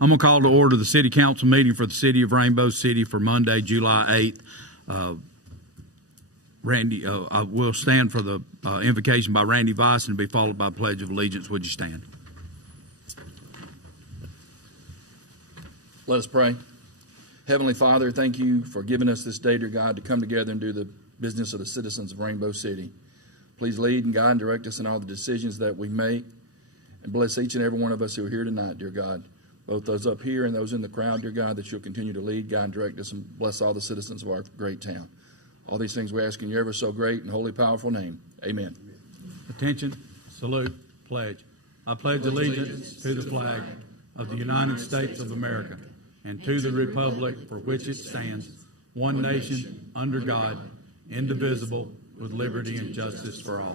I'm going to call to order the City Council meeting for the City of Rainbow City for Monday, July 8th. Randy, I will stand for the invocation by Randy Weiss and be followed by Pledge of Allegiance. Would you stand? Let us pray. Heavenly Father, thank you for giving us this day, dear God, to come together and do the business of the citizens of Rainbow City. Please lead and guide and direct us in all the decisions that we make, and bless each and every one of us who are here tonight, dear God, both those up here and those in the crowd, dear God, that you'll continue to lead, guide, and direct us, and bless all the citizens of our great town. All these things we ask in your ever so great and holy, powerful name. Amen. Attention, salute, pledge. I pledge allegiance to the flag of the United States of America and to the republic for which it stands, one nation, under God, indivisible, with liberty and justice for all.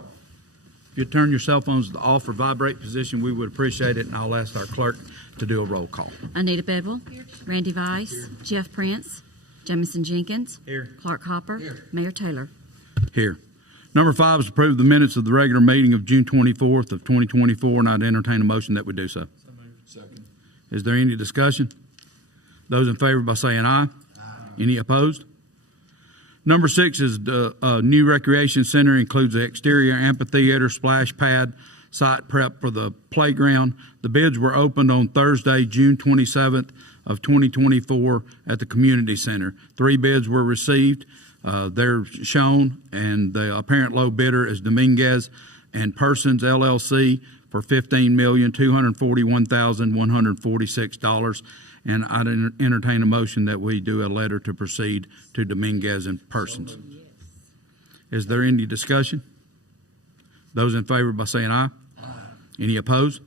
If you turn your cell phones to the off or vibrate position, we would appreciate it, and I'll ask our clerk to do a roll call. Anita Bibble, Randy Weiss, Jeff Prince, Jamison Jenkins, Here. Clark Hopper, Mayor Taylor. Here. Number 5 is approve the minutes of the regular meeting of June 24th of 2024, and I'd entertain a motion that we do so. Second. Is there any discussion? Those in favor by saying aye. Any opposed? Number 6 is the new recreation center, includes the exterior amphitheater, splash pad, site prep for the playground. The bids were opened on Thursday, June 27th of 2024 at the community center. 3 bids were received. They're shown, and the apparent low bidder is Dominguez and Persons LLC for $15,241,146. And I'd entertain a motion that we do a letter to proceed to Dominguez and Persons. Is there any discussion? Those in favor by saying aye. Any opposed?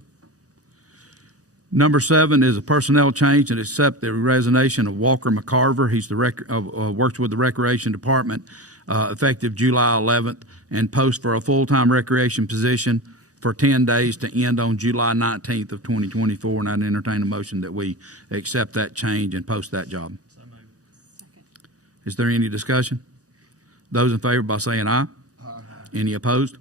Number 7 is a personnel change and accept the resignation of Walker McCarver. He's the works with the Recreation Department effective July 11th, and post for a full-time recreation position for 10 days to end on July 19th of 2024, and I'd entertain a motion that we accept that change and post that job. Is there any discussion? Those in favor by saying aye. Any opposed?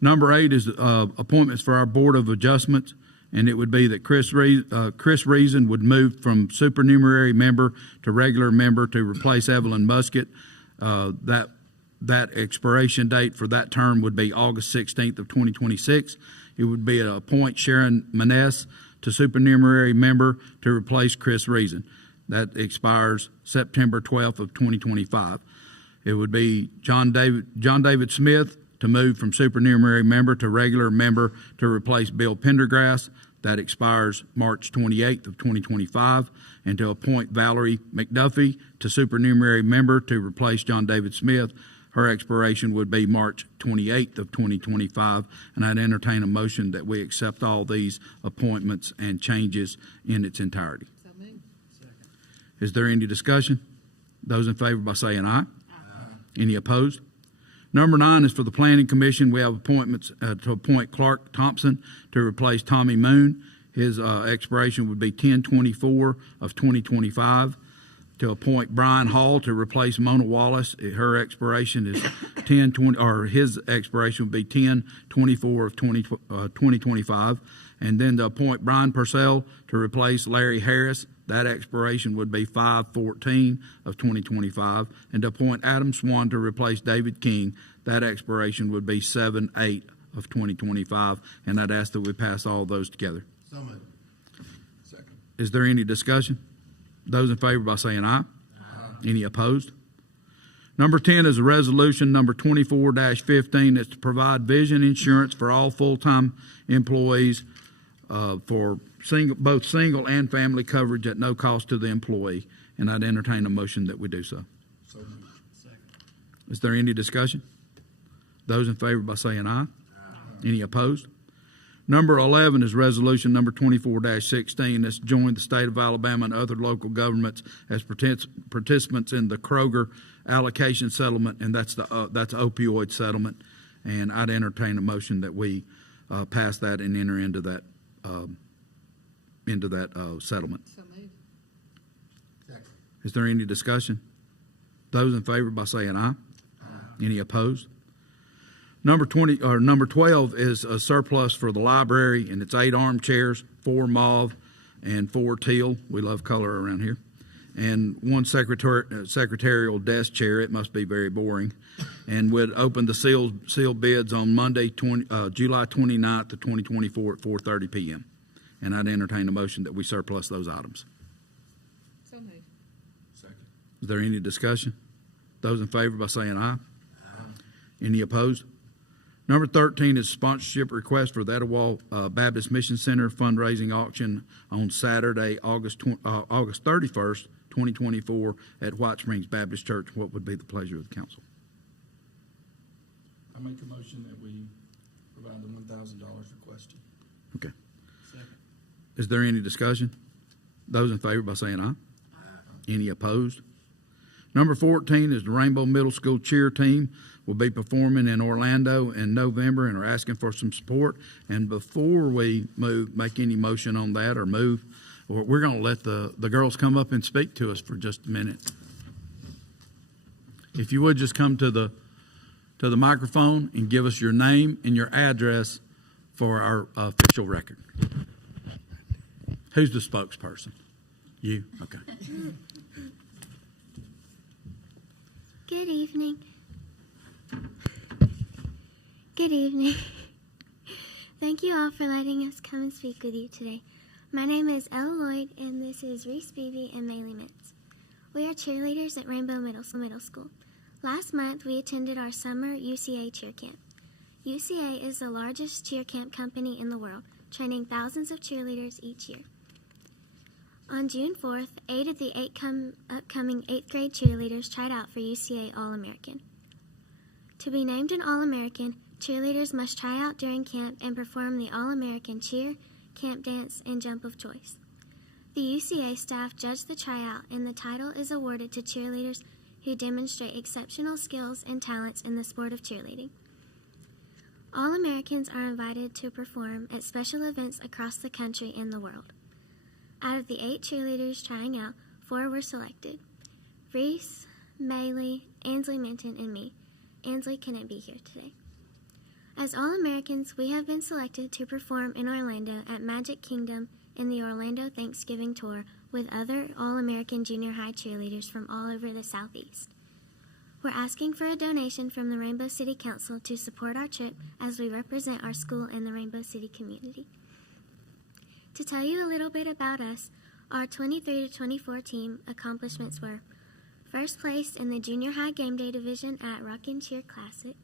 Number 8 is appointments for our Board of Adjustments, and it would be that Chris Reason would move from supernumerary member to regular member to replace Evelyn Musket. That expiration date for that term would be August 16th of 2026. It would be to appoint Sharon Maness to supernumerary member to replace Chris Reason. That expires September 12th of 2025. It would be John David Smith to move from supernumerary member to regular member to replace Bill Pendergrass. That expires March 28th of 2025. And to appoint Valerie McDuffie to supernumerary member to replace John David Smith. Her expiration would be March 28th of 2025, and I'd entertain a motion that we accept all these appointments and changes in its entirety. So moved. Is there any discussion? Those in favor by saying aye. Any opposed? Number 9 is for the Planning Commission. We have appointments to appoint Clark Thompson to replace Tommy Moon. His expiration would be 10/24 of 2025. To appoint Brian Hall to replace Mona Wallace. Her expiration is his expiration would be 10/24 of 2025. And then to appoint Brian Purcell to replace Larry Harris. That expiration would be 5/14 of 2025. And to appoint Adam Swan to replace David King. That expiration would be 7/8 of 2025. And I'd ask that we pass all those together. So moved. Second. Is there any discussion? Those in favor by saying aye. Any opposed? Number 10 is a resolution number 24-15. It's to provide vision insurance for all full-time employees for both single and family coverage at no cost to the employee. And I'd entertain a motion that we do so. So moved. Second. Is there any discussion? Those in favor by saying aye. Any opposed? Number 11 is resolution number 24-16. That's join the state of Alabama and other local governments as participants in the Kroger allocation settlement, and that's opioid settlement. And I'd entertain a motion that we pass that and enter into that settlement. So moved. Second. Is there any discussion? Those in favor by saying aye. Any opposed? Number 12 is a surplus for the library, and it's 8 armchairs, 4 mauve and 4 teal. We love color around here. And 1 secretarial desk chair. It must be very boring. And would open the sealed bids on Monday, July 29th of 2024 at 4:30 p.m. And I'd entertain a motion that we surplus those items. So moved. Second. Is there any discussion? Those in favor by saying aye. Any opposed? Number 13 is sponsorship request for the Etowah Baptist Mission Center fundraising auction on Saturday, August 31st, 2024 at White Springs Baptist Church. What would be the pleasure of the council? I make a motion that we provide the $1,000 requested. Okay. Second. Is there any discussion? Those in favor by saying aye. Any opposed? Number 14 is the Rainbow Middle School cheer team will be performing in Orlando in November and are asking for some support. And before we make any motion on that or move, we're going to let the girls come up and speak to us for just a minute. If you would just come to the microphone and give us your name and your address for our official record. Who's the spokesperson? You? Okay. Good evening. Good evening. Thank you all for letting us come and speak with you today. My name is Ella Lloyd, and this is Reese Beebe and Maylee Mintz. We are cheerleaders at Rainbow Middle School. Last month, we attended our summer UCA cheer camp. UCA is the largest cheer camp company in the world, training thousands of cheerleaders each year. On June 4th, 8 of the upcoming 8th grade cheerleaders tried out for UCA All-American. To be named an All-American, cheerleaders must try out during camp and perform the All-American cheer, camp dance, and jump of choice. The UCA staff judge the tryout, and the title is awarded to cheerleaders who demonstrate exceptional skills and talents in the sport of cheerleading. All-Americans are invited to perform at special events across the country and the world. Out of the 8 cheerleaders trying out, 4 were selected. Reese, Maylee, Ansley Minton, and me. Ansley couldn't be here today. As All-Americans, we have been selected to perform in Orlando at Magic Kingdom in the Orlando Thanksgiving Tour with other All-American junior high cheerleaders from all over the Southeast. We're asking for a donation from the Rainbow City Council to support our trip as we represent our school and the Rainbow City community. To tell you a little bit about us, our 23 to 24 team accomplishments were first place in the Junior High Game Day Division at Rockin' Cheer Classic,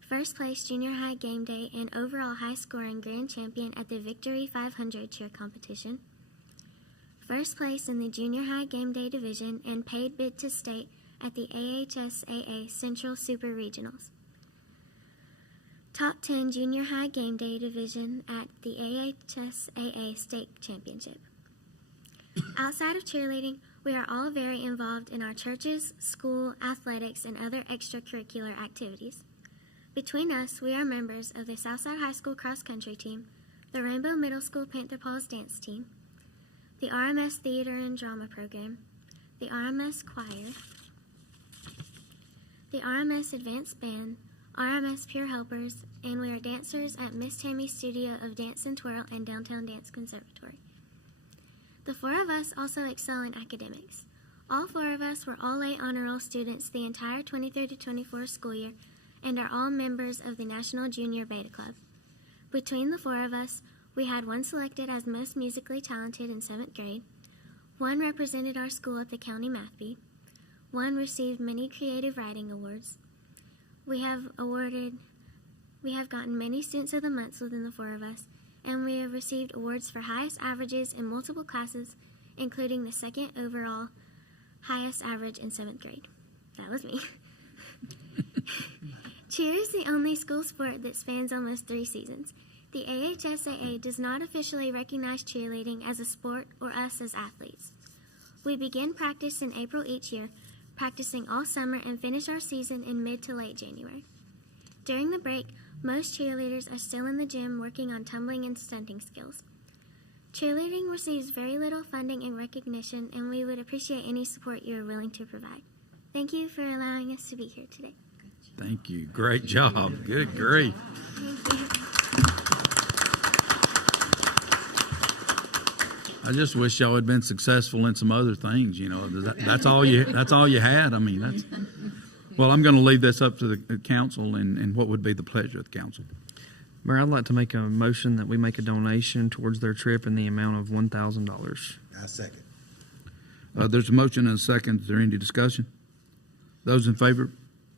first place Junior High Game Day and overall high scoring grand champion at the Victory 500 cheer competition, first place in the Junior High Game Day Division and paid bid to state at the AHSAA Central Super Regionals, top 10 Junior High Game Day Division at the AHSAA State Championship. Outside of cheerleading, we are all very involved in our churches, school, athletics, and other extracurricular activities. Between us, we are members of the Southside High School cross country team, the Rainbow Middle School Panther Paws dance team, the RMS Theater and Drama program, the RMS Choir, the RMS Advanced Band, RMS Pure Helpers, and we are dancers at Miss Tammy's Studio of Dance and Twirl and Downtown Dance Conservatory. The 4 of us also excel in academics. All 4 of us were All-A Honor Roll students the entire 23 to 24 school year and are all members of the National Junior Beta Club. Between the 4 of us, we had 1 selected as most musically talented in 7th grade, 1 represented our school at the County Math Bee, 1 received many creative writing awards. We have gotten many Students of the Month within the 4 of us, and we have received awards for highest averages in multiple classes, including the 2nd overall highest average in 7th grade. That was me. Cheer is the only school sport that spans almost 3 seasons. The AHSAA does not officially recognize cheerleading as a sport or us as athletes. We begin practice in April each year, practicing all summer and finish our season in mid to late January. During the break, most cheerleaders are still in the gym working on tumbling and stunting skills. Cheerleading receives very little funding and recognition, and we would appreciate any support you are willing to provide. Thank you for allowing us to be here today. Thank you. Great job. Good grief. Thank you. I just wish y'all had been successful in some other things, you know. That's all you had. I mean, that's, well, I'm going to leave this up to the council and what would be the pleasure of the council. Mayor, I'd like to make a motion that we make a donation towards their trip in the amount of $1,000. I second. There's a motion and a second. Is there any discussion? Those in favor?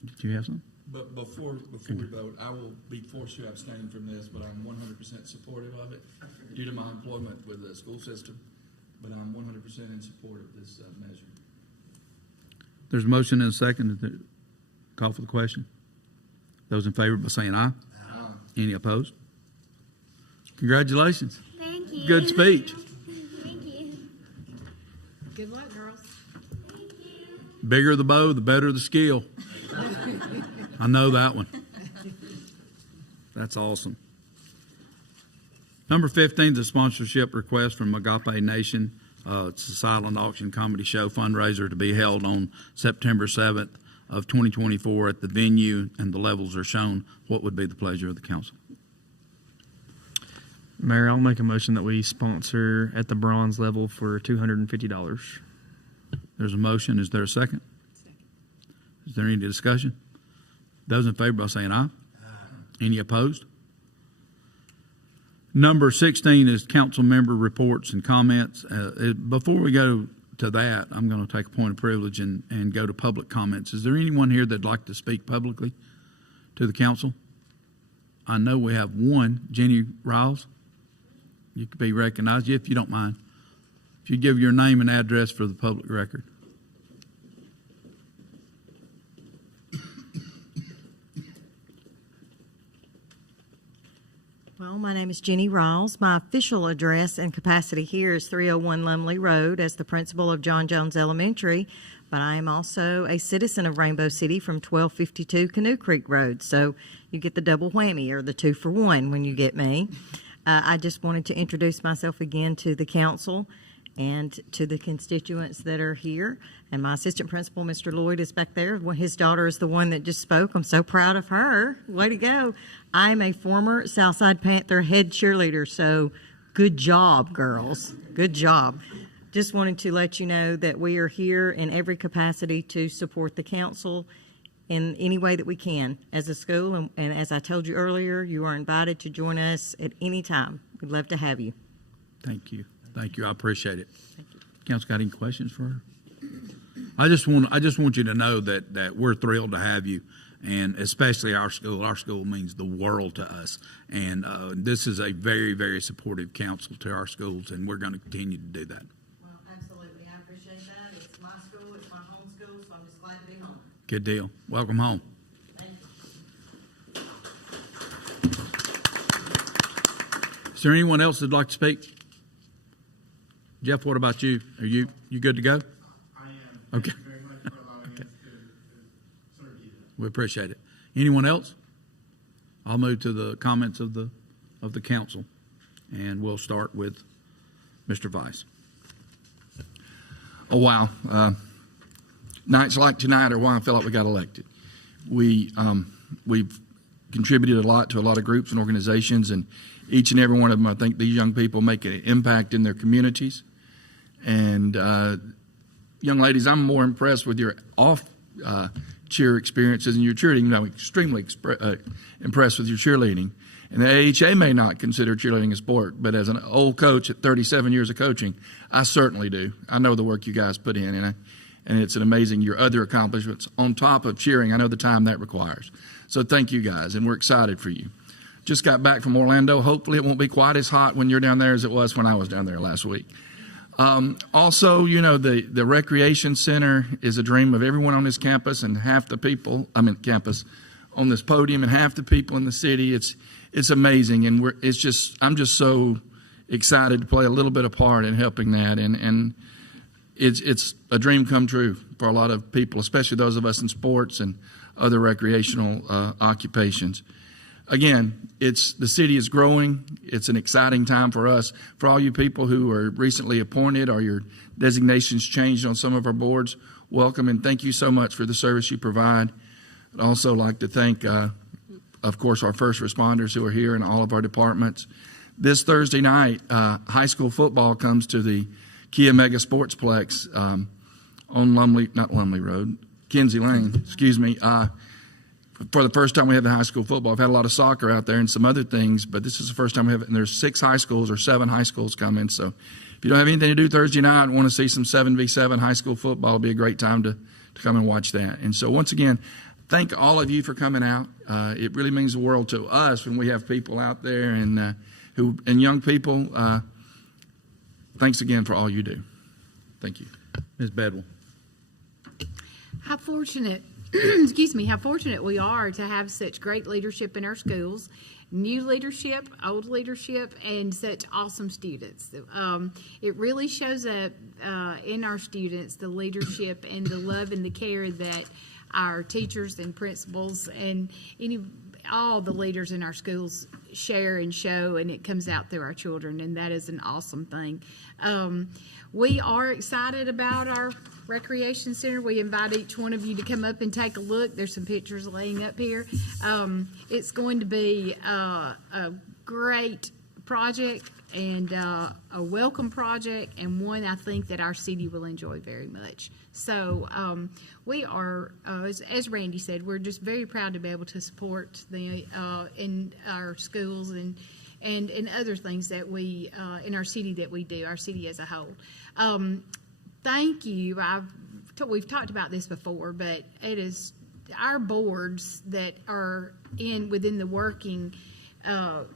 Did you have something? But before we vote, I will be forced to abstain from this, but I'm 100% supportive of it due to my employment with the school system. But I'm 100% in support of this measure. There's a motion and a second. Call for the question. Those in favor by saying aye. Aye. Any opposed? Congratulations. Thank you. Good speech. Thank you. Good luck, girls. Bigger the bow, the better the skill. I know that one. That's awesome. Number 15 is a sponsorship request from Agape Nation. It's a silent auction comedy show fundraiser to be held on September 7th of 2024 at the venue, and the levels are shown. What would be the pleasure of the council? Mayor, I'll make a motion that we sponsor at the bronze level for $250. There's a motion. Is there a second? Is there any discussion? Those in favor by saying aye. Any opposed? Number 16 is council member reports and comments. Before we go to that, I'm going to take a point of privilege and go to public comments. Is there anyone here that'd like to speak publicly to the council? I know we have one. Jenny Riles, you could be recognized if you don't mind. If you give your name and address for the public record. Well, my name is Jenny Riles. My official address and capacity here is 301 Lumley Road as the principal of John Jones Elementary, but I am also a citizen of Rainbow City from 1252 Canoe Creek Road, so you get the double whammy or the 2-for-1 when you get me. I just wanted to introduce myself again to the council and to the constituents that are here. And my assistant principal, Mr. Lloyd, is back there. His daughter is the one that just spoke. I'm so proud of her. Way to go. I'm a former Southside Panther head cheerleader, so good job, girls. Good job. Just wanted to let you know that we are here in every capacity to support the council in any way that we can as a school. And as I told you earlier, you are invited to join us at any time. We'd love to have you. Thank you. Thank you. I appreciate it. Council got any questions for her? I just want you to know that we're thrilled to have you, and especially our school. Our school means the world to us, and this is a very, very supportive council to our schools, and we're going to continue to do that. Well, absolutely. I appreciate that. It's my school. It's my home school, so I'm just glad to be home. Good deal. Welcome home. Thank you. Is there anyone else that'd like to speak? Jeff, what about you? Are you good to go? I am. Okay. Thank you very much for allowing us to serve you. We appreciate it. Anyone else? I'll move to the comments of the council, and we'll start with Mr. Vice. Oh, wow. Nights like tonight are why I feel like we got elected. We've contributed a lot to a lot of groups and organizations, and each and every one of them, I think these young people make an impact in their communities. And young ladies, I'm more impressed with your cheer experiences and your cheerleading. I'm extremely impressed with your cheerleading. And the AHA may not consider cheerleading a sport, but as an old coach at 37 years of coaching, I certainly do. I know the work you guys put in, and it's an amazing, your other accomplishments on top of cheering. I know the time that requires. So thank you guys, and we're excited for you. Just got back from Orlando. Hopefully it won't be quite as hot when you're down there as it was when I was down there last week. Also, you know, the recreation center is a dream of everyone on this campus, and half the people, campus, on this podium, and half the people in the city. It's amazing, and I'm just so excited to play a little bit of part in helping that, and it's a dream come true for a lot of people, especially those of us in sports and other recreational occupations. Again, the city is growing. It's an exciting time for us. For all you people who are recently appointed or your designations changed on some of our boards, welcome, and thank you so much for the service you provide. I'd also like to thank, of course, our first responders who are here in all of our departments. This Thursday night, high school football comes to the Kia Mega Sportsplex on Kinsey Lane, excuse me. For the first time we have the high school football. I've had a lot of soccer out there and some other things, but this is the first time we have it. And there's 6 high schools or 7 high schools coming. So if you don't have anything to do Thursday night and want to see some 7v7 high school football, it'll be a great time to come and watch that. And so once again, thank all of you for coming out. It really means the world to us when we have people out there and young people. Thanks again for all you do. Thank you. Ms. Bedwell. How fortunate, excuse me, how fortunate we are to have such great leadership in our schools, new leadership, old leadership, and such awesome students. It really shows up in our students, the leadership and the love and the care that our teachers and principals and all the leaders in our schools share and show, and it comes out through our children, and that is an awesome thing. We are excited about our recreation center. We invite each one of you to come up and take a look. There's some pictures laying up here. It's going to be a great project and a welcome project, and one I think that our city will enjoy very much. So we are, as Randy said, we're just very proud to be able to support the in our schools and in other things that we in our city that we do, our city as a whole. Thank you. We've talked about this before, but it is our boards that are within the workings of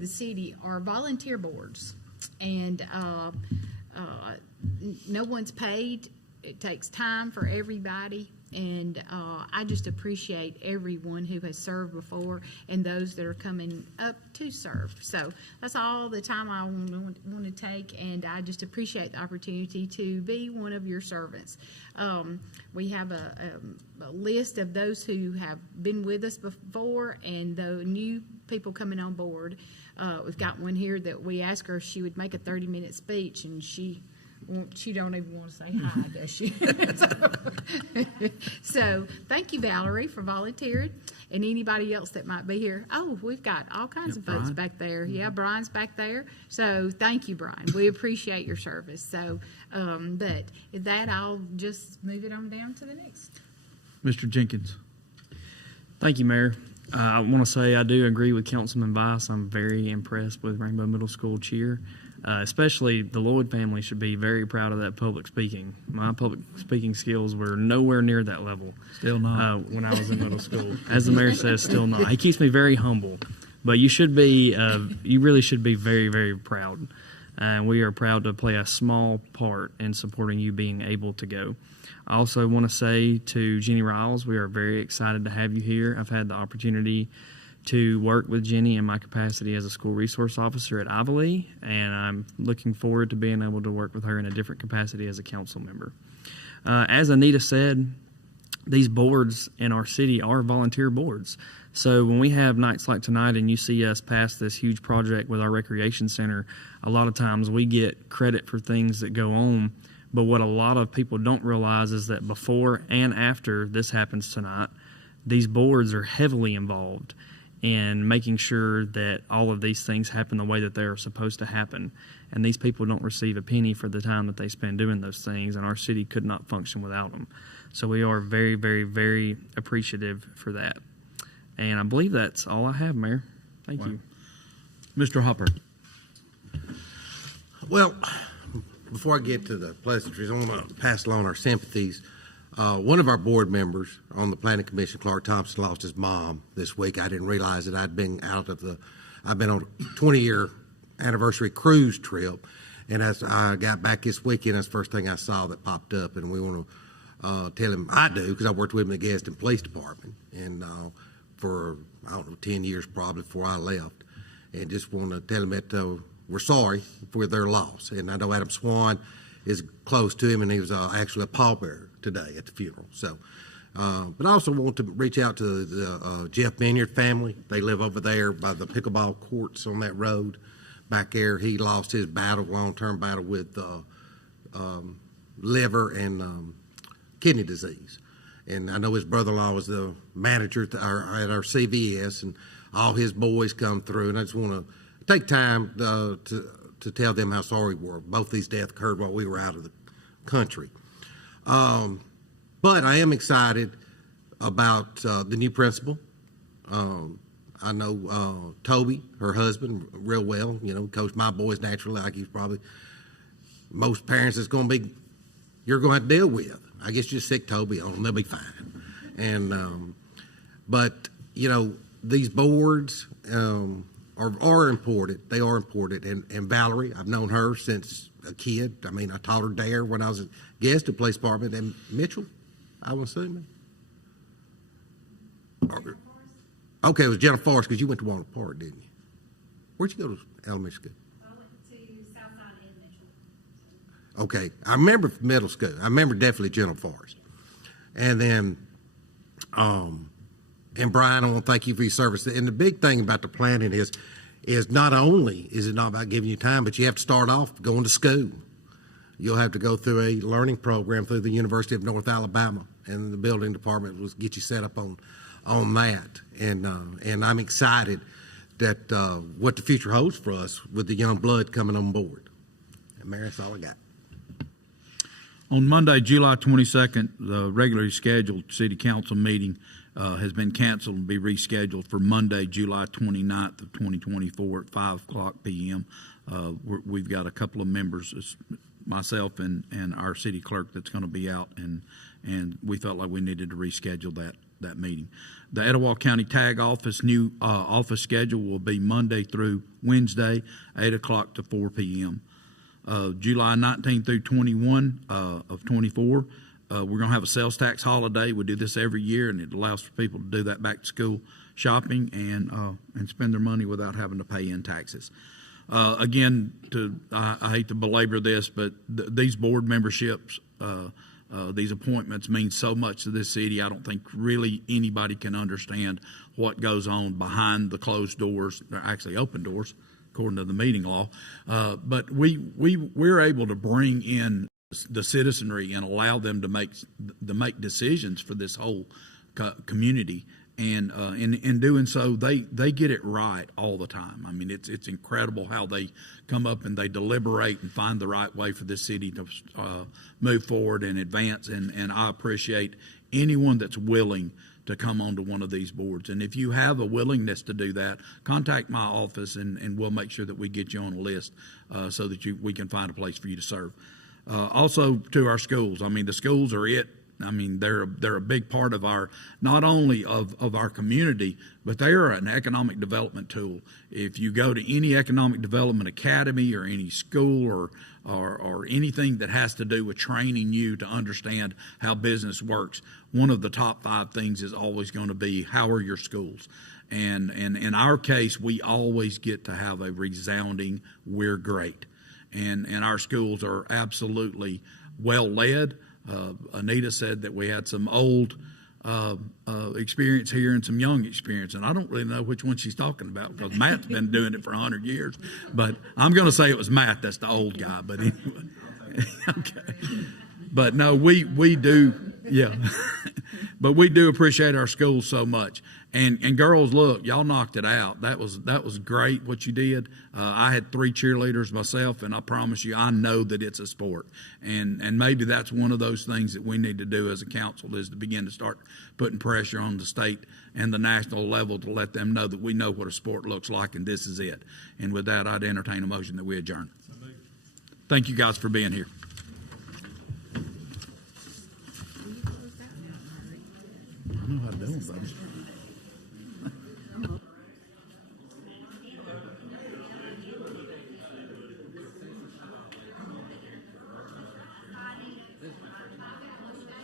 the city are volunteer boards, and no one's paid. It takes time for everybody, and I just appreciate everyone who has served before and those that are coming up to serve. So that's all the time I want to take, and I just appreciate the opportunity to be one of your servants. We have a list of those who have been with us before and the new people coming on board. We've got one here that we asked her if she would make a 30-minute speech, and she don't even want to say hi, does she? So thank you, Valerie, for volunteering, and anybody else that might be here. Oh, we've got all kinds of folks back there. Yeah, Brian's back there. So thank you, Brian. We appreciate your service. So, but with that, I'll just move it on down to the next. Mr. Jenkins. Thank you, Mayor. I want to say I do agree with Councilman Vice. I'm very impressed with Rainbow Middle School cheer. Especially the Lloyd family should be very proud of that public speaking. My public speaking skills were nowhere near that level. Still not. When I was in middle school. As the mayor says, still not. He keeps me very humble. But you should be, you really should be very, very proud. We are proud to play a small part in supporting you being able to go. I also want to say to Jenny Riles, we are very excited to have you here. I've had the opportunity to work with Jenny in my capacity as a school resource officer at Ivoly, and I'm looking forward to being able to work with her in a different capacity as a council member. As Anita said, these boards in our city are volunteer boards. So when we have nights like tonight and you see us pass this huge project with our recreation center, a lot of times we get credit for things that go on. But what a lot of people don't realize is that before and after this happens tonight, these boards are heavily involved in making sure that all of these things happen the way that they are supposed to happen. And these people don't receive a penny for the time that they spend doing those things, and our city could not function without them. So we are very, very, very appreciative for that. And I believe that's all I have, Mayor. Thank you. Mr. Hopper. Well, before I get to the pleasantries, I want to pass along our sympathies. One of our board members on the Planning Commission, Clark Thompson, lost his mom this week. I didn't realize that I've been on a 20-year anniversary cruise trip, and as I got back this weekend, that's the first thing I saw that popped up, and we want to tell him, I do, because I worked with him in the Gadsden Police Department, and for, 10 years probably before I left, and just want to tell him that we're sorry for their loss. And I know Adam Swan is close to him, and he was actually a pallbearer today at the funeral. So, but I also want to reach out to the Jeff Minyard family. They live over there by the pickleball courts on that road back there. He lost his long-term battle with liver and kidney disease. And I know his brother-in-law was the manager at our CVS, and all his boys come through, and I just want to take time to tell them how sorry we were. Both these deaths occurred while we were out of the country. But I am excited about the new principal. I know Toby, her husband, real well. You know, coached my boys naturally, like he's probably most parents is going to be, you're going to have to deal with. I guess just stick Toby on them, they'll be fine. And but you know, these boards are important. They are important. And Valerie, I've known her since a kid. I mean, I taught her there when I was a guest at Police Department. And Mitchell, I'm assuming. Okay, it was Jennifer Forrest because you went to Walnut Park, didn't you? Where'd you go to elementary school? I went to Southside and Mitchell. Okay, I remember middle school. I remember definitely Jennifer Forrest. And then, and Brian, I want to thank you for your service. And the big thing about the planning is not only is it not about giving you time, but you have to start off going to school. You'll have to go through a learning program through the University of North Alabama, and the building department will get you set up on that. And I'm excited that what the future holds for us with the young blood coming on board. And Mayor, that's all I got. On Monday, July 22nd, the regularly scheduled city council meeting has been canceled and be rescheduled for Monday, July 29th of 2024 at 5 o'clock p.m. We've got a couple of members, myself and our city clerk, that's going to be out, and we felt like we needed to reschedule that meeting. The Etowah County Tag Office new office schedule will be Monday through Wednesday, 8 o'clock to 4 p.m. July 19 through 21 of 24, we're going to have a sales tax holiday. We do this every year, and it allows for people to do that back to school shopping and spend their money without having to pay in taxes. Again, I hate to belabor this, but these board memberships, these appointments mean so much to this city. I don't think really anybody can understand what goes on behind the closed doors. They're actually open doors, according to the meeting law. But we're able to bring in the citizenry and allow them to make decisions for this whole community. And in doing so, they get it right all the time. I mean, it's incredible how they come up and they deliberate and find the right way for this city to move forward and advance. And I appreciate anyone that's willing to come onto one of these boards. And if you have a willingness to do that, contact my office and we'll make sure that we get you on a list so that we can find a place for you to serve. Also to our schools. I mean, the schools are it. I mean, they're a big part of our, not only of our community, but they are an economic development tool. If you go to any economic development academy or any school or anything that has to do with training you to understand how business works, one of the top 5 things is always going to be, how are your schools? And in our case, we always get to have a resounding, we're great. And our schools are absolutely well led. Anita said that we had some old experience here and some young experience, and I don't really know which one she's talking about because Matt's been doing it for 100 years. But I'm going to say it was Matt that's the old guy. But anyway, okay. But no, we do, yeah. But we do appreciate our schools so much. And girls, look, y'all knocked it out. That was great what you did. I had 3 cheerleaders myself, and I promise you, I know that it's a sport. And maybe that's one of those things that we need to do as a council, is to begin to start putting pressure on the state and the national level to let them know that we know what a sport looks like, and this is it. And with that, I'd entertain a motion that we adjourn. Thank you guys for being here. I know how to do it, buddy.